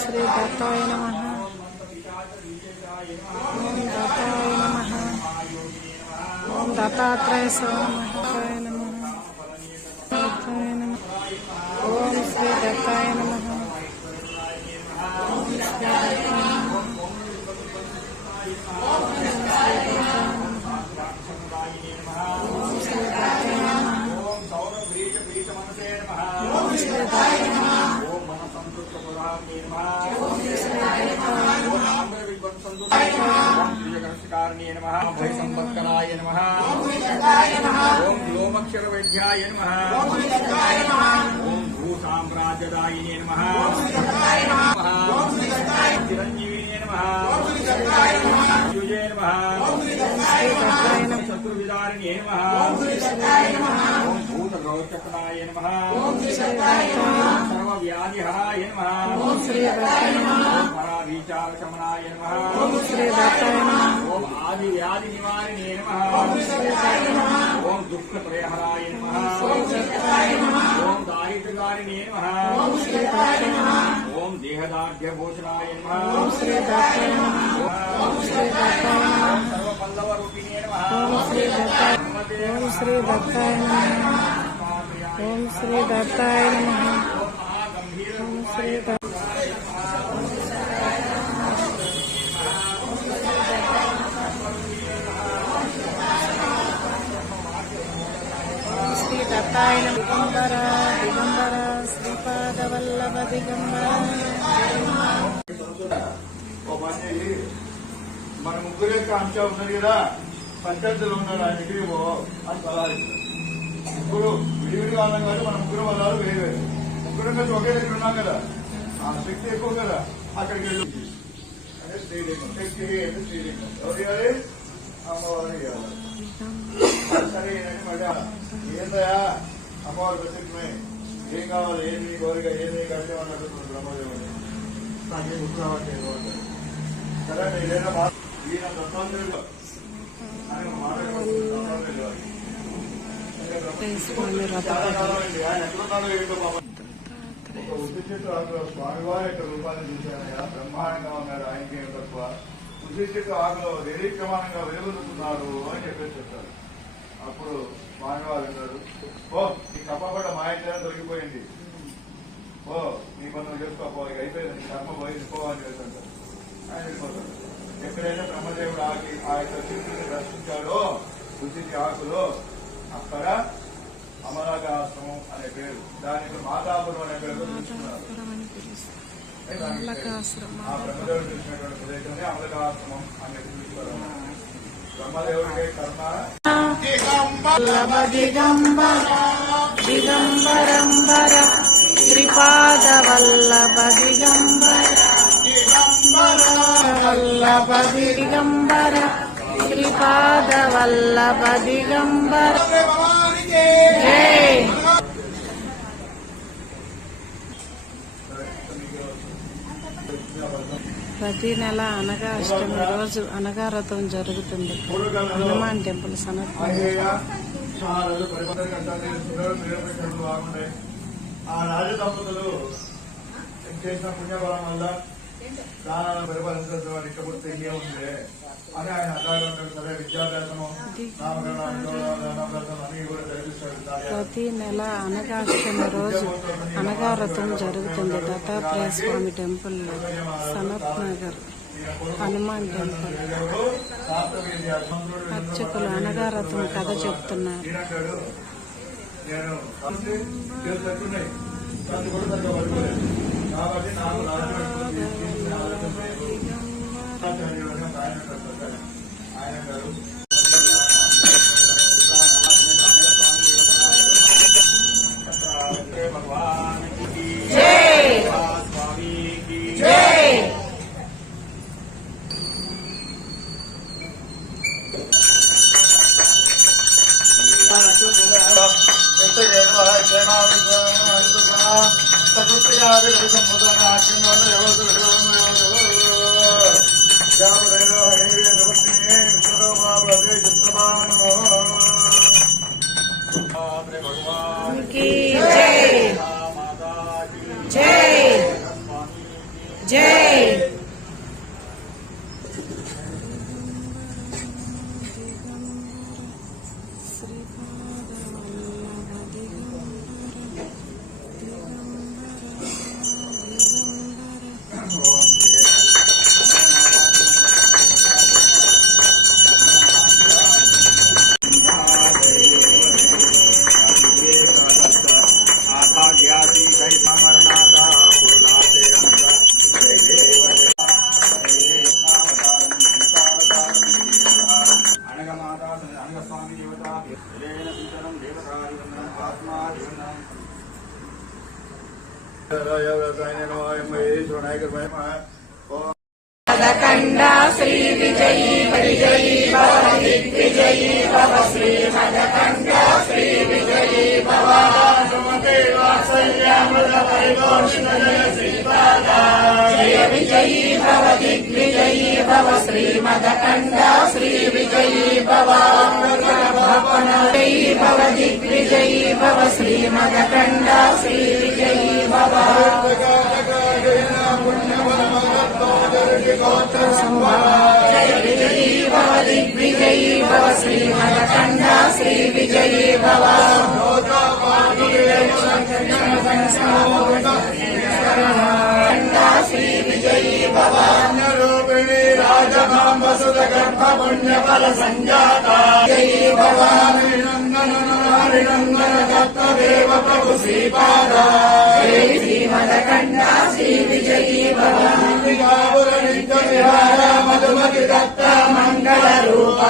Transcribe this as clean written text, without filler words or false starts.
శ్రీ దత్తాయ నమః. ఓం దత్తాయ నమః. ఓం దత్తాత్రేయ స్వామియ నమః. దత్తాయ నమః. ఓం శ్రీ దత్తాయ నమః. ఓం శ్రీ దత్తాయ నమః. संवत्कराय नमः. ओम लोमक्षर वैद्याय नमः. ओम भूसाम्राज्यदायिने नमः. चिरंजीविने नमः. युजे नमः. शत्रुविदारिणे नमः. ओम भूतगौचक्राय नमः. सर्वव्याधिहराय नमः. पराविचारशमनाय नमः. ओम आदि व्याधि निवारिणे नमः. ओम दुःख परिहराय नमः. ओम दारिद्र्यकारिणे नमः. ओम देहदाढ्यभूषणाय नमः. ओम सर्वपल्लवरूपिणे नमः. ओम श्री दत्ताय नमः. ओम श्री दत्ताय नमः. ओम श्री దత్తాయ దిగంబర దిగంబర శ్రీపాదవల్లభ దిగంబర. మన ముగ్గురు యొక్క అంశం ఉన్నది కదా, పంచాయతీలో ఉన్నారు ఆయన దగ్గరికి పో అని సలహా ఇస్తారు. ముగ్గురు విడివిడిగా ఉన్నాం కాబట్టి మన ముగ్గురు వాళ్ళు వేరే ముగ్గురు కలిసి ఒకే దగ్గర ఉన్నాం కదా, ఆ శక్తి ఎక్కువ కదా, అక్కడికి వెళ్ళి అంటే శ్రీలింగం శక్తి అంటే శ్రీలింగం ఎవరు ఇవ్వాలి, అమ్మవారు ఇవ్వాలి. సరే మళ్ళీ ఏందయా అమ్మవారు ప్రత్యక్షమే ఏం కావాలి, ఏమి కోరిక ఏమి కలిసి అన్నట్టు బ్రహ్మదేవుడు నాకే గుర్తు రావట్లేదు. సరే ఏదైనా ఈయన దత్తాత్రేయుడు ఆయన మాట్లాడుతున్నాడు. ఆయన ఎట్లున్నాడో ఏంటో బాబా. ఒక ఉద్దిష్ట స్వామివారి యొక్క రూపాన్ని చూశానయ్యా, బ్రహ్మాండంగా ఉన్నాడు, ఆయనకి ఏం తక్కువ. ఉద్దిష్ట ఆకులో నిరీక్షమానంగా వెలుగుతున్నాడు అని చెప్పేసి చెప్తారు. అప్పుడు స్వామివారు అన్నారు, ఓ నీ కప్పబడ్డ మాయజ్ఞానం దొరికిపోయింది, ఓ నీ పనులు చేసుకోపో, ఇక అయిపోయింది, నీ కర్మ పోయింది పో అని చెప్తుంటారు. ఆయన వెళ్ళిపోతాడు. ఎక్కడైతే బ్రహ్మదేవుడు ఆ యొక్క శివుడిని దర్శించాడో ఉద్దిష్టి ఆకులో అక్కడ అమలాకాశ్రమం అనే పేరు, దానికి మాతాపురం అనే పేరుతో చూస్తున్నారు. ఆ బ్రహ్మదేవుడు చూసినటువంటి ప్రదేశాన్ని అమలకాశ్రమం అనే పిలుస్తారు. బ్రహ్మదేవుడికి కర్మ దిగంబర దిగంబరంబర శ్రీపాదవల్లభ దిగంబర వల్లభ దిగంబర శ్రీపాదవల్లభ దిగంబర. ప్రతి నెల అనగా అష్టమి రోజు అనగా రథం జరుగుతుంది. హనుమాన్ టెంపుల్ సనత్. ఆ రాజదంపతులు చేసిన పుణ్యబలం వల్ల దానాలను పరిపాలించడం ఇష్టపడితే ఇంకే ఉంది అని ఆయన అట్లాగే ఉంటాడు. సరే విద్యాభ్యాసము నామకరణం అన్ని కూడా జరిపిస్తాడు. ప్రతి నెల అనగా అష్టమి రోజు అనగా రథం జరుగుతుంది. దత్తాత్రేయ స్వామి టెంపుల్ సనత్ నగర్ హనుమాన్ టెంపుల్. అర్చకులు అనగా రథం కథ చెప్తున్నారు. కాబట్టి నాకు ఆయన గారు భగవాన్ స్వామి జై జై జై మదకండా శ్రీ విజయీ విజయీ భవ దిగ్విజయీ భవ శ్రీ మదకండా శ్రీ విజయీ భవ జయ విజయీ భవ దిగ్విజయీ భవ శ్రీ మదకండా శ్రీ విజయీ భవ జయీ భవ దిగ్విజయీ భవ శ్రీ మదకండా శ్రీ విజయీ భవ జయ విజయీ భవ దిగ్విజయీ భవ శ్రీ మదకండా శ్రీ విజయీ భవ శ్రీ విజయీ భవ రూపిణి రాజమాం వసుద గర్భ పుణ్య ఫల సంజాత జయీ భవ హరినందన దత్తదేవ ప్రభు శ్రీపాద జై శ్రీ మదకండా శ్రీ విజయీ భవ నిత్య విహార మధుమతి దత్త మంగళ రూప